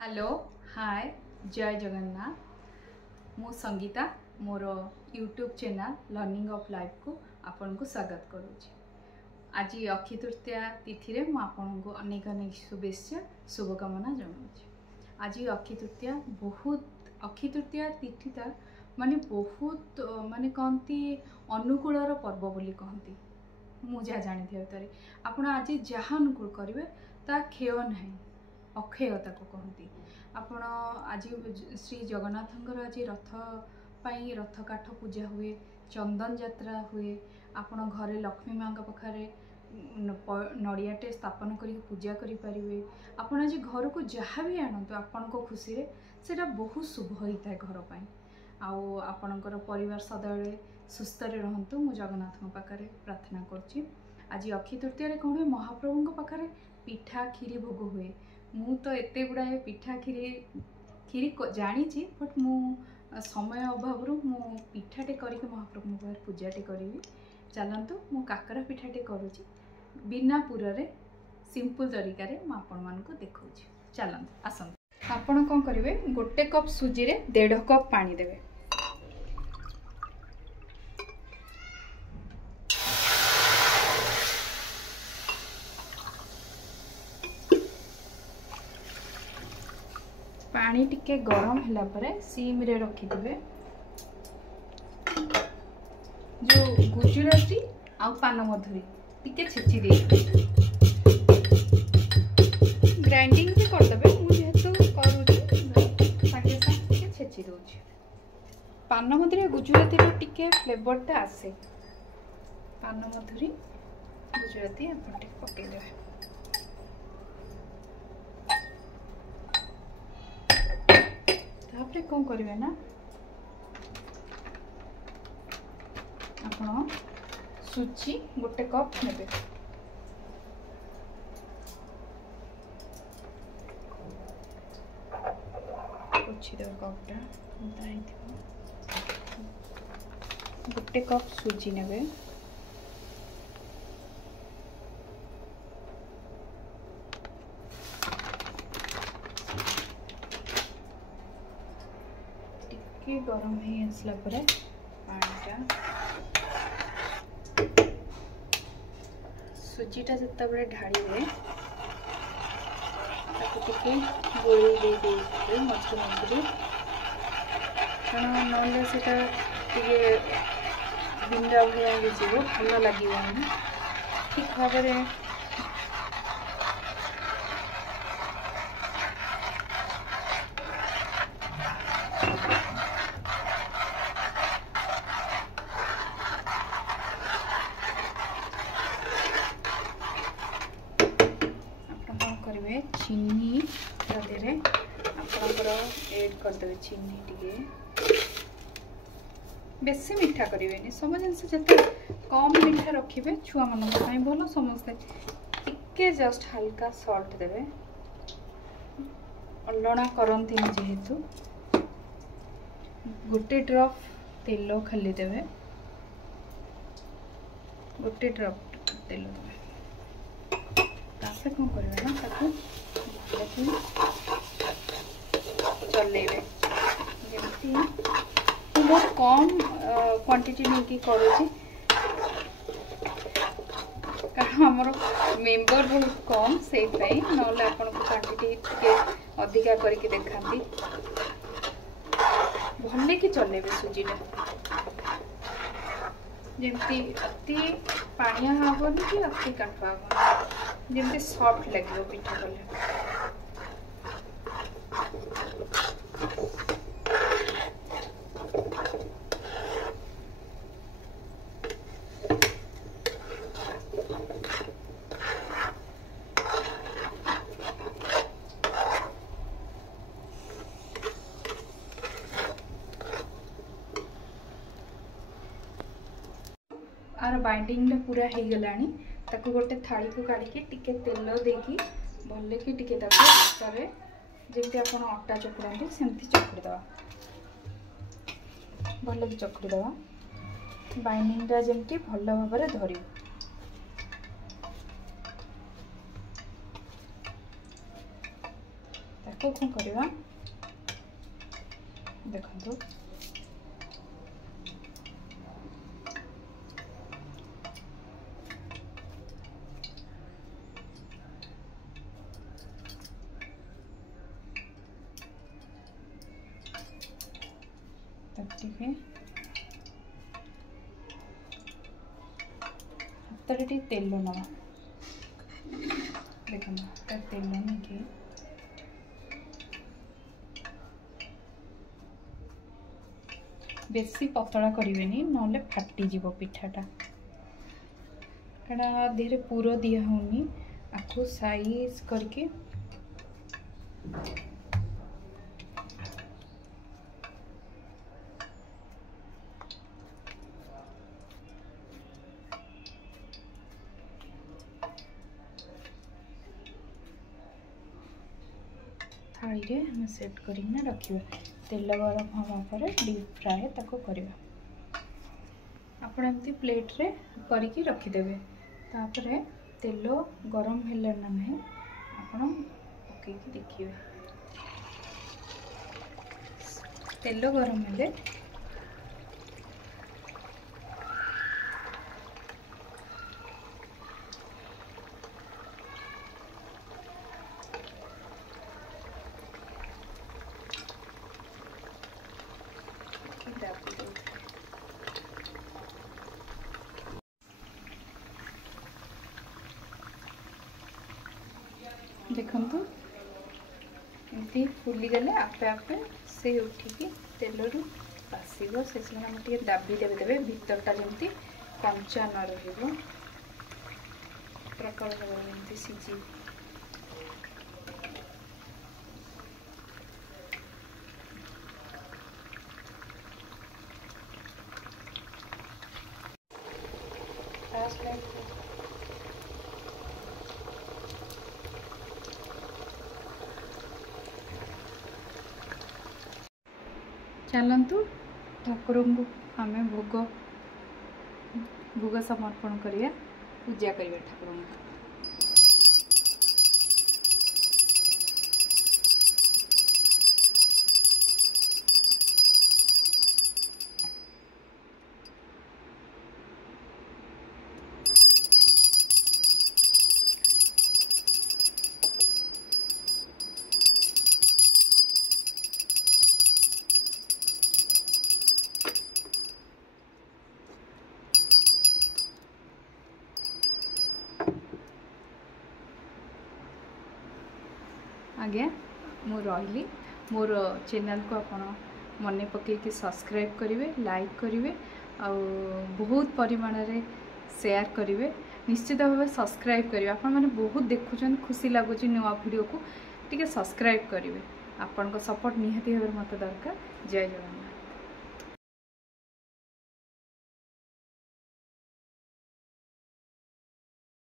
Hello hi Jai Jagannath मु संगीता मोर YouTube channel learning of life को आपन को स्वागत करुच्ची। आज अक्षय तृतीया तिथि रे मु आपन को अनेक अनेक शुभेच्छा शुभकामना जनाऊँ। आज अक्षय तृतीया अक्षय तृतीया तिथिटा माने बहुत माने कहती अनुकूलर पर्व बोली कहती मु जहाँ जानी भितर आपण आज जहाँ अनुकूल करेंगे ता क्षय ना अक्षयता को कहती आपण आज श्री जगन्नाथंकर आज रथ काठ पूजा हुए चंदन यात्रा हुए आपण घरे लक्ष्मी माँ पाखे नड़ियाटे स्थापन कर पूजा करें आपण आज घर को जहाँ भी आणतु आपण को खुशी रे सेटा बहुत शुभ होता है घर पर आपणकर परिवार सदैव सुस्थ रहतु मु जगन्नाथ पाखे प्रार्थना करुच्ची। आज अक्षय तृतीया कौन हुए महाप्रभु पाखे पिठा खीरी भोग हुए मु तो एते गुड़ाए पिठा खीरी जानी बट मु समय अभाव मु पिठाटे करके महाप्रभु पाखे पूजाटे करी चलतु मु काकरा पिठाटे करुच्ची बिना पुरे सिंपल तरीका मु आपण मानक देखा चलतु आसतु आपण कौन करेंगे गोटे कप सुजी रे 1.5 कप पानी देवे पानी टिके गरम होला परे सीम रे रखी देबे जो गुजराती आ पान मधुरी टिके छेची दे ग्राइंडिंग भी कर देबे मु जेहेतु करूची सागे सागे छेची दोची पान मधुरी गुजराती रो टिके फ्लेवर टा आसे पान मधुरी गुजराती आपण टिके पके देबे तापरे कौन करेंगे ना आप सुजी गोटे कप ने कपटा गोटे कप सुजी ने गरम ही आसला परे पानीटा सुजीटा जिते बड़े ढाड़े गोली दे दे मझे मझे कारण ना से बिंदा भाया भल लगे ठीक भाव में करेंगे चीनी तादेरे आपणकर एड करदे चीनी टिके बेसी मीठा करेंगे सब जिनस जिते कम मीठा रखिए छुआ मान भल समस्ते टिके जस्ट हल्का सॉल्ट देवे अलणा करती जेहेतु गोटे ड्रप तेल खाली देवे गोटे ड्रप तेल देवे तापर कौन करेंगे ना ताको चलेबे जमी बहुत कम क्वांटिटी नहीं करुँची कारण आमर मेंबर बहुत कम से ना आपन को क्वांटिटी अधिका करके देखती भले कि चलेबे सुजीटा जमती अति पानिया हेनी कि अति काठुआ हेनी जमती सॉफ्ट लगे पिठा कले आर बाइंडिंग पूरा हो गलानी ताको गोटे थाली को काढ़ी टिके तेल देकी भले कि टिके आटारे जमी आप अटा चकुड़ाते सेमती चकुड़ी दवा भले कि चकुड़ी दवा बाइंडिंगटा जमी भल भाव में धर ताको कौन करवा देखो हाथ तेल ना देखो तेल नहीं बेसी पतला करेनि ना फाटी पिठाटा कड़ा देहरे पूरा दिया होनी आपको साइज करके थाली रे हम सेट करना रखिए तेल गरम हवा पर डीप फ्राए ताको करवा आपण एमती प्लेट रे करके रखिदेवे तापर तेल गरम हेले ना नहीं आपण पकईकी देखिए तेल गरम हेले देखु एमती फुली गले आपे आपे से उठिकी तेल रू बासिब से समय दाबी देवे भीतरटा जमी कंचा न रही प्रकार जमी सीझी चलतु ठाकुर को आम भोग समर्पण करिया पूजा करिया ठाकुर को। आज्ञा मु रही मोर चैनल को आपण मन पकईकि सब्सक्राइब करेंगे लाइक करेंगे आ बहुत परिमाण रे शेयर करेंगे निश्चित भाव सब्सक्राइब करेंगे आपण मैंने बहुत देखुं खुशी लगुच नुआ वीडियो को टी सब्सक्राइब करेंगे आपण सपोर्ट निहाती भाव मत दरकार। जय जगन्नाथ।